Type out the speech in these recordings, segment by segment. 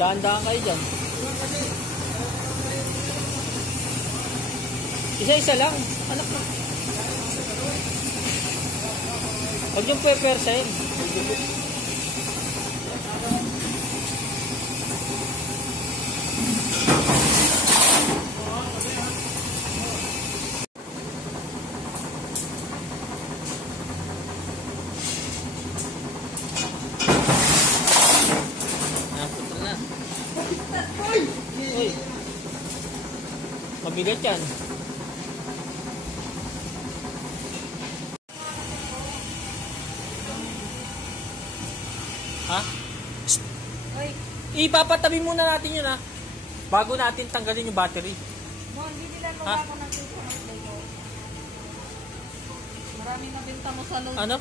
Daan-daan kayo dyan. Isa-isa lang. Anak na. Huwag yung pepersahin. Uy. Mabigat yan. Ha? Ipapatabi muna natin yun ha. Bago natin tanggalin yung battery. Mo, hindi nila mo ako ng cake sa birthday ko. Maraming nabenta mo sa load. Ano?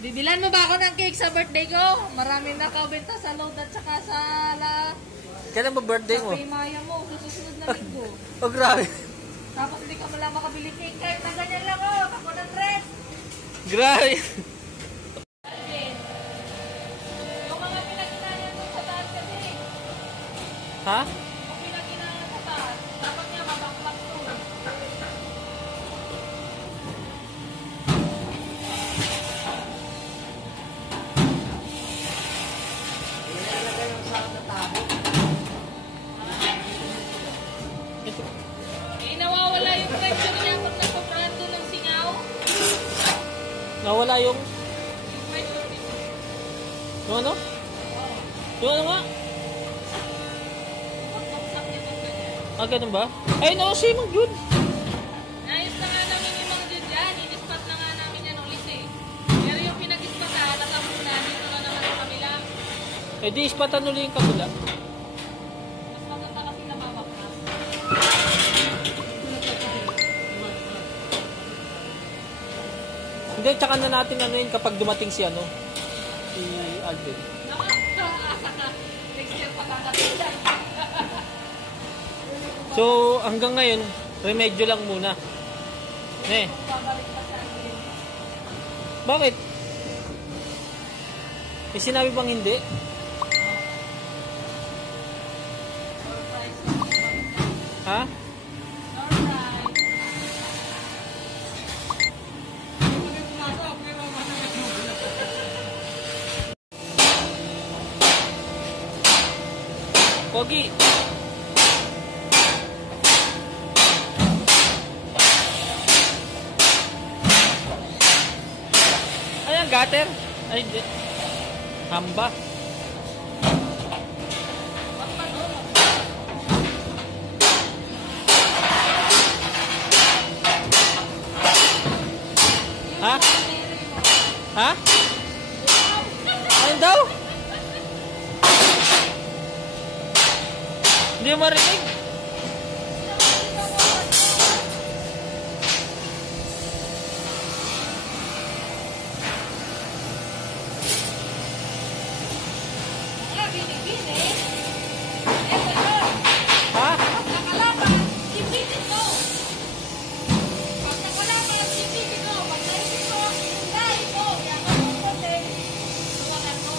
Bibilan mo ba ako ng cake sa birthday ko? Maraming nakabenta sa load at saka sa Kailan ba birthday mo? Sa Paymaya mo, susunod na linggo. Oh, grabe. Tapos hindi ka malang makabili cake. Kahit na ganyan lang oh, ako ng dress. Grabe. Yung mga pinaginayan mo sa taas kasi. Ha? Yung pinaginayan sa taas, dapat niya mabaklak to. Nawawala yung pressure niya pag nagpaprado ng singaw. Nawala yung... Yung pressure nito. Yung ano? Yung ano nga? Pag-baksak niya pag ganyan. Ah, ganun ba? Ay, no, same ang good. Naayos na nga namin yung mga dyan dyan. Inispat na nga namin yan ulit eh. Pero yung pinag-ispat na, nakamuna dito na naman sa kabila. Eh, di ispatan ulit yung kabila. Mas maganda kasi nababaklas. Hindi, tsaka na natin ano yun kapag dumating si ano. Si Alden. Nakakaasa ka. Next year pagkakatilan. So, hanggang ngayon, remedyo lang muna. Eh, Babalik pa sa akin. bakit? Eh, sinabi bang hindi? Surprise. Ha? Surprise. Pogi. Ay, ang gutter. Ay, hindi. Hamba. Ha? Ha? Ayun daw? Hindi mo marinig? Mga bini-bini. Eto yun. Ha? Pag nakalaban, sipitin mo. Pag nakalaban, sipitin mo. Pag naisip mo, dahil mo. Yan ang pupunti. Suwanan mo.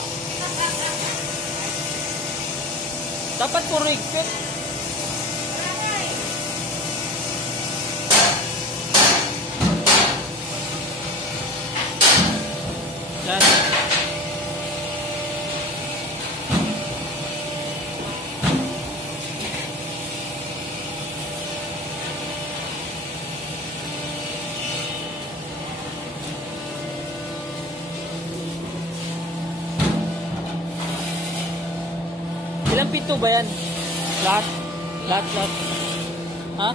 Dapat puro higpit. Maramay. Yan. Ilang pito ba yan? Lahat? Lahat? Ha?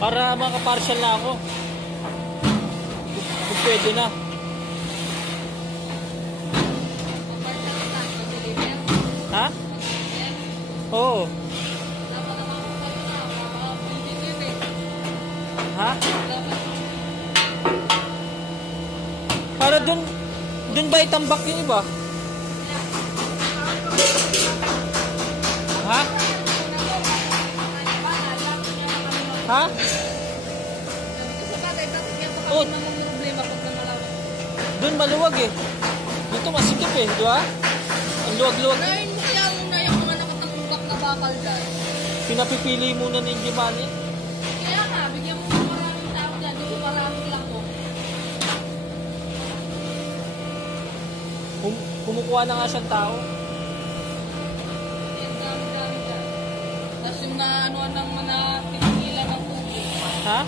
Para makapartial na ako. Kung pwede na. Ha? Oo. Ha? Para dun ba itambak yung iba? Ha? Ha? Kasi bagay, dapat yan pa Oh. kami namang problema pag nangalawin. Doon maluwag eh. Dito masikip eh, di ba? Ang luwag-luwag. Unahin mo kaya muna yung mga nakatambak na bakal dyan. Pinapipili muna ni Giovanni. Kaya nga, bigyan mo ng maraming tao dyan. Dito maraming lako. Kumukuha na nga siyang tao. Yan, dami-dami dyan. Tapos yung naanuan ng mga tinigilan ng tubig. Ha?